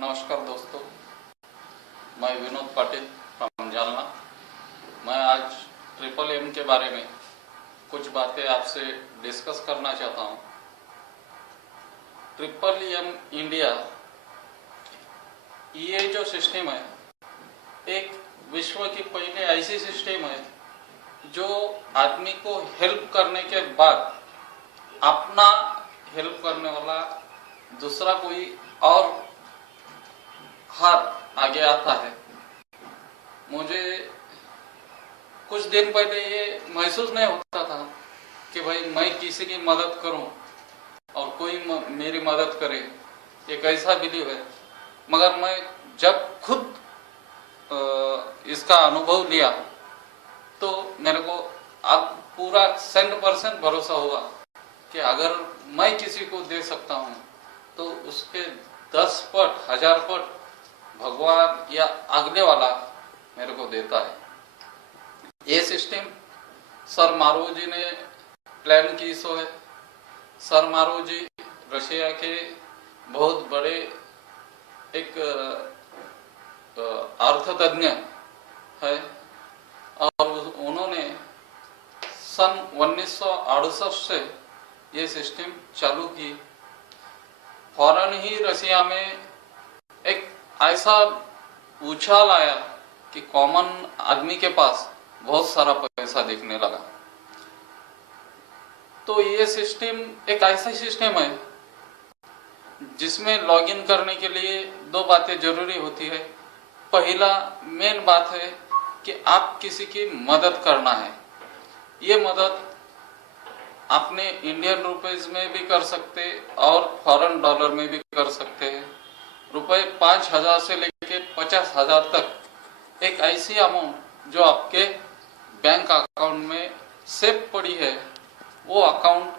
नमस्कार दोस्तों, मैं विनोद पाटिल फ्रॉम जालना। मैं आज ट्रिपल एम के बारे में कुछ बातें आपसे डिस्कस करना चाहता हूँ। ट्रिपल एम इंडिया ये जो सिस्टम है, एक विश्व की पहले ऐसी सिस्टम है जो आदमी को हेल्प करने के बाद अपना हेल्प करने वाला दूसरा कोई और हाथ आगे आता है। मुझे कुछ दिन पहले ये महसूस नहीं होता था कि भाई मैं किसी की मदद करूं और कोई मेरी मदद करे, ये कैसा बिलीव है। मगर मैं जब खुद इसका अनुभव लिया तो मेरे को अब पूरा 100% भरोसा हुआ कि अगर मैं किसी को दे सकता हूं तो उसके 10 पट 1000 पट भगवान या अगले वाला मेरे को देता है। ये सिस्टम सर मारो जी ने प्लान की सो है। सर मारो जी रशिया के बहुत बड़े एक अर्थतज्ञ है और उन्होंने सन 1968 से ये सिस्टम चालू की। फौरन ही रशिया में एक ऐसा उछाल आया कि कॉमन आदमी के पास बहुत सारा पैसा दिखने लगा। तो ये सिस्टम एक ऐसा सिस्टम है जिसमें लॉगिन करने के लिए दो बातें जरूरी होती है। पहला मेन बात है कि आप किसी की मदद करना है। ये मदद अपने इंडियन रुपीज में भी कर सकते और फॉरेन डॉलर में भी कर सकते हैं। रुपए 5000 से लेके 50,000 तक एक ऐसी अमाउंट जो आपके बैंक अकाउंट में सेव पड़ी है, वो अकाउंट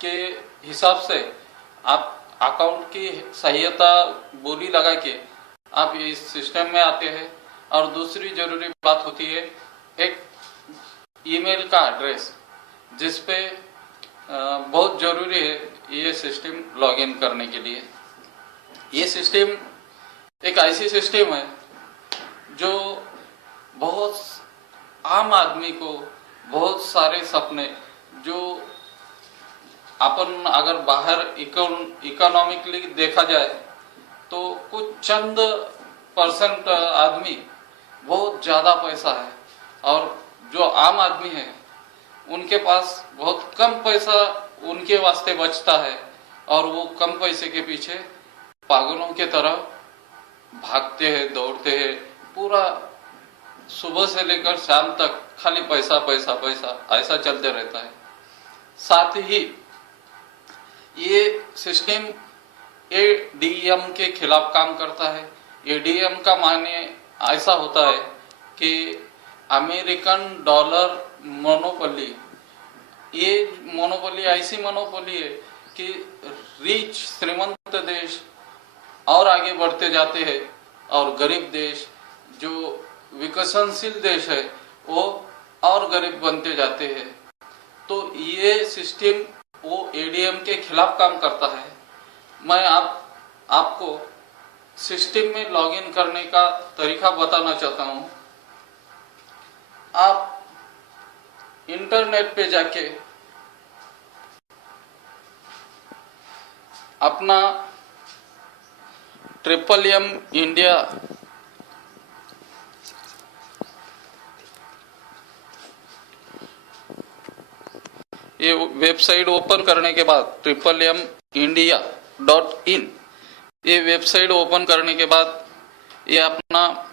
के हिसाब से आप अकाउंट की सहायता बोली लगा के आप इस सिस्टम में आते हैं। और दूसरी जरूरी बात होती है एक ईमेल का एड्रेस, जिस पे बहुत जरूरी है ये सिस्टम लॉगिन करने के लिए। ये सिस्टम एक ऐसी सिस्टम है जो बहुत आम आदमी को बहुत सारे सपने जो अपन अगर बाहर इकोनॉमिकली देखा जाए तो कुछ चंद % आदमी बहुत ज़्यादा पैसा है और जो आम आदमी है उनके पास बहुत कम पैसा उनके वास्ते बचता है और वो कम पैसे के पीछे पागलों के तरह भागते हैं, दौड़ते हैं। पूरा सुबह से लेकर शाम तक खाली पैसा पैसा पैसा ऐसा चलते रहता है। साथ ही ये सिस्टम एडीएम के खिलाफ काम करता है। एडीएम का माने ऐसा होता है कि अमेरिकन डॉलर मोनोपोली। ये मोनोपोली ऐसी मोनोपोली है कि रिच श्रीमंत देश और आगे बढ़ते जाते हैं और गरीब देश जो विकसनशील देश है वो और गरीब बनते जाते हैं। तो ये सिस्टम वो एडीएम के खिलाफ काम करता है। मैं आपको सिस्टम में लॉगिन करने का तरीका बताना चाहता हूँ। आप इंटरनेट पे जाके अपना ट्रिपल एम इंडिया ये वेबसाइट ओपन करने के बाद triplmindia.in ये वेबसाइट ओपन करने के बाद ये अपना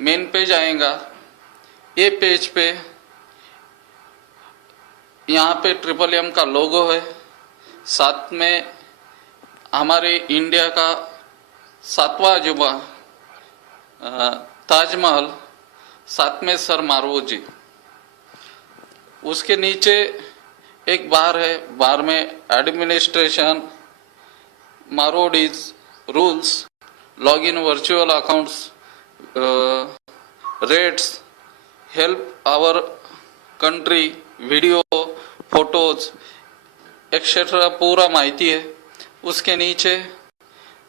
मेन पेज आएगा। ये पेज पे यहाँ पे ट्रिपल एम का लोगो है, साथ में हमारे इंडिया का 7वां अजूबा ताजमहल, साथ में सर मारो जी। उसके नीचे एक बार है, बार में एडमिनिस्ट्रेशन, मारोडीज rules, login virtual accounts, rates, help our country, video, photos etcetera पूरा माहिती है। उसके नीचे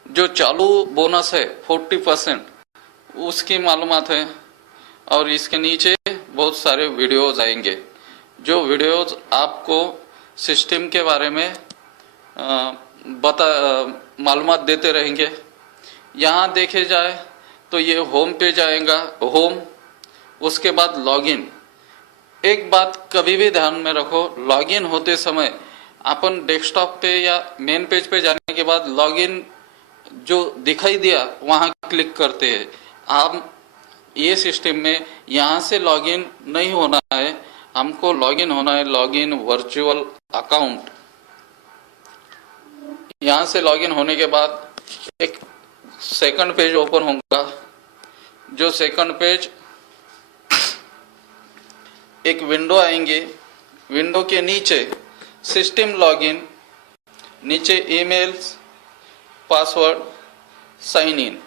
जो चालू बोनस है 40%, उसकी मालूमात है। और इसके नीचे बहुत सारे वीडियोस आएंगे, जो वीडियोस आपको सिस्टम के बारे में मालूमात देते रहेंगे। यहाँ देखे जाए तो ये होम पेज आएगा, होम, उसके बाद लॉगिन। एक बात कभी भी ध्यान में रखो, लॉगिन होते समय अपन डेस्कटॉप पे या मेन पेज पे जाने के बाद लॉगिन जो दिखाई दिया वहाँ क्लिक करते हैं। आप ये सिस्टम में यहाँ से लॉगिन नहीं होना है, हमको लॉगिन होना है लॉगिन वर्चुअल अकाउंट। यहाँ से लॉगिन होने के बाद एक सेकंड पेज ओपन होगा, जो सेकंड पेज एक विंडो आएंगे। विंडो के नीचे सिस्टम लॉगिन, नीचे emails, password, sign in.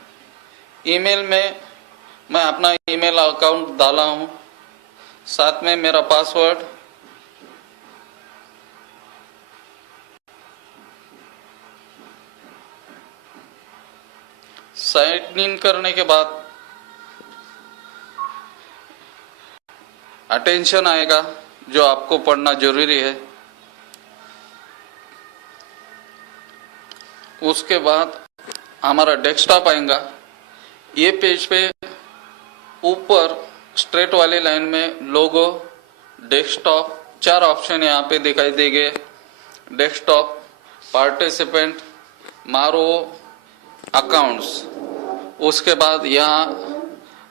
Email में मैं अपना ईमेल अकाउंट डाला हूँ, साथ में मेरा पासवर्ड। साइन इन करने के बाद अटेंशन आएगा, जो आपको पढ़ना जरूरी है। उसके बाद हमारा डेस्कटॉप आएगा। ये पेज पे ऊपर स्ट्रेट वाली लाइन में लोगो, डेस्कटॉप, 4 ऑप्शन यहाँ पे दिखाई देंगे। डेस्कटॉप, पार्टिसिपेंट, मारो, अकाउंट्स। उसके बाद यहाँ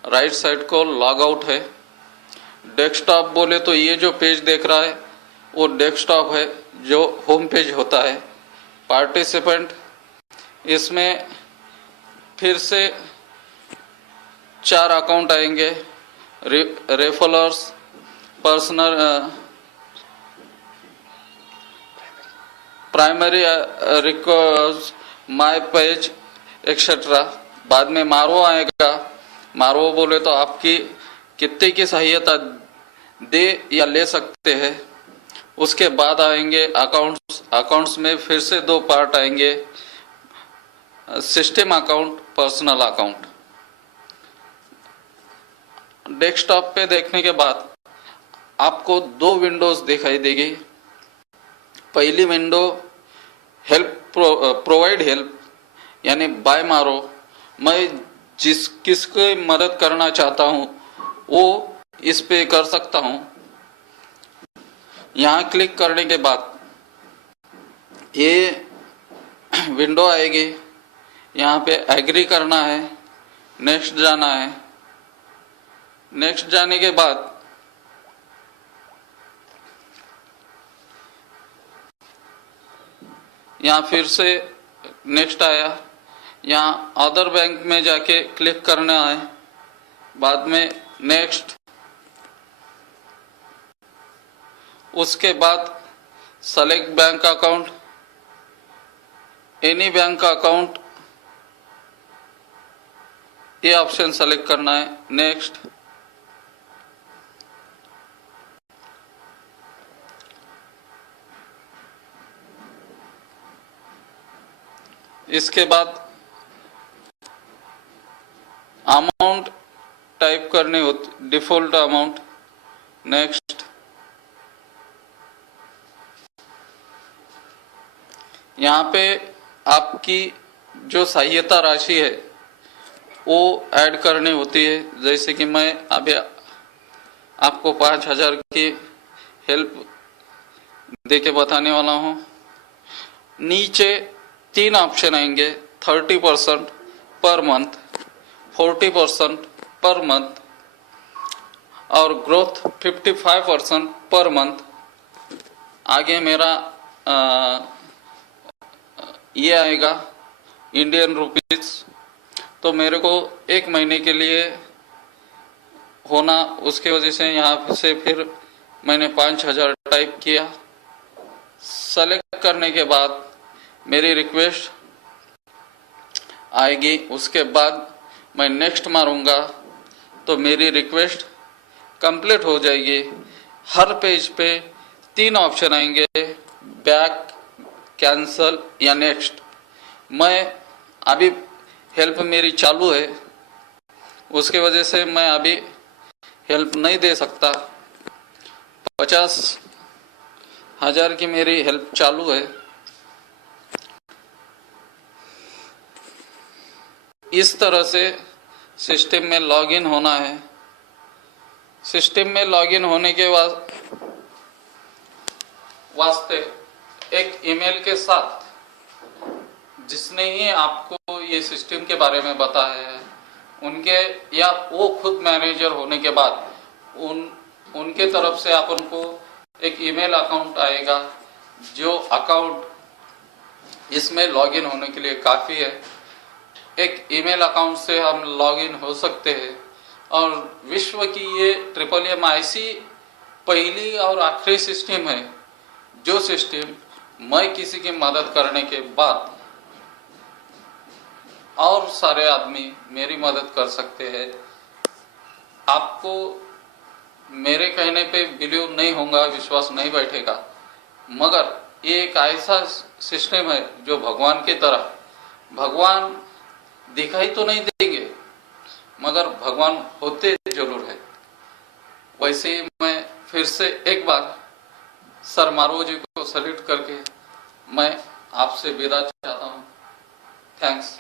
राइट साइड को लॉग आउट है। डेस्कटॉप बोले तो ये जो पेज देख रहा है वो डेस्कटॉप है, जो होम पेज होता है। पार्टिसिपेंट, इसमें फिर से 4 अकाउंट आएंगे, referrers, personal, primary records, my page, etcetera. बाद में मारो आएगा। मारो बोले तो आपकी कितने की सहायता दे या ले सकते हैं। उसके बाद आएंगे अकाउंट्स। अकाउंट्स में फिर से 2 पार्ट आएंगे, system account, personal account. Desktop पे देखने के बाद आपको 2 विंडोज दिखाई देगी। पहली विंडो हेल्प, प्रोवाइड हेल्प, यानी बाय मारो। मैं किसको मदद करना चाहता हूँ वो इस पे कर सकता हूँ। यहाँ क्लिक करने के बाद ये विंडो आएगी। यहाँ पे एग्री करना है, नेक्स्ट जाना है। नेक्स्ट जाने के बाद यहाँ फिर से नेक्स्ट आया। यहाँ अदर बैंक में जाके क्लिक करना है, बाद में नेक्स्ट। उसके बाद select bank account, any bank account, ये ऑप्शन सेलेक्ट करना है, नेक्स्ट। इसके बाद अमाउंट टाइप करनी होती, डिफॉल्ट अमाउंट, नेक्स्ट। यहाँ पे आपकी जो सहायता राशि है वो ऐड करनी होती है। जैसे कि मैं अभी आपको 5,000 की हेल्प देके बताने वाला हूँ। नीचे 3 ऑप्शन आएंगे, 30% पर मंथ, 40% पर मंथ और ग्रोथ 55% पर मंथ। आगे मेरा ये आएगा इंडियन रुपीस। तो मेरे को 1 महीने के लिए होना, उसके वजह से यहाँ से फिर मैंने 5,000 टाइप किया। सेलेक्ट करने के बाद मेरी रिक्वेस्ट आएगी। उसके बाद मैं नेक्स्ट मारूंगा तो मेरी रिक्वेस्ट कंप्लीट हो जाएगी। हर पेज पे 3 ऑप्शन आएंगे, बैक, कैंसल या नेक्स्ट। मैं अभी हेल्प मेरी चालू है, उसके वजह से मैं अभी हेल्प नहीं दे सकता। 50,000 की मेरी हेल्प चालू है। इस तरह से सिस्टम में लॉगिन होना है। सिस्टम में लॉगिन होने के वास्ते एक ईमेल के साथ जिसने ही आपको ये सिस्टम के बारे में बताया है, उनके या वो खुद मैनेजर होने के बाद उनके तरफ से अपन को एक ईमेल अकाउंट आएगा, जो अकाउंट इसमें लॉगिन होने के लिए काफ़ी है। एक ईमेल अकाउंट से हम लॉगिन हो सकते हैं और विश्व की ये MMIC पहली और आखिरी सिस्टम है, जो सिस्टम मैं किसी की मदद करने के बाद और सारे आदमी मेरी मदद कर सकते हैं। आपको मेरे कहने पे बिलीव नहीं होगा, विश्वास नहीं बैठेगा, मगर ये एक ऐसा सिस्टम है जो भगवान की तरह, भगवान दिखाई तो नहीं देंगे मगर भगवान होते जरूर है। वैसे ही मैं फिर से एक बार सर मारो जी को सल्यूट करके मैं आपसे विदा चाहता हूँ। थैंक्स।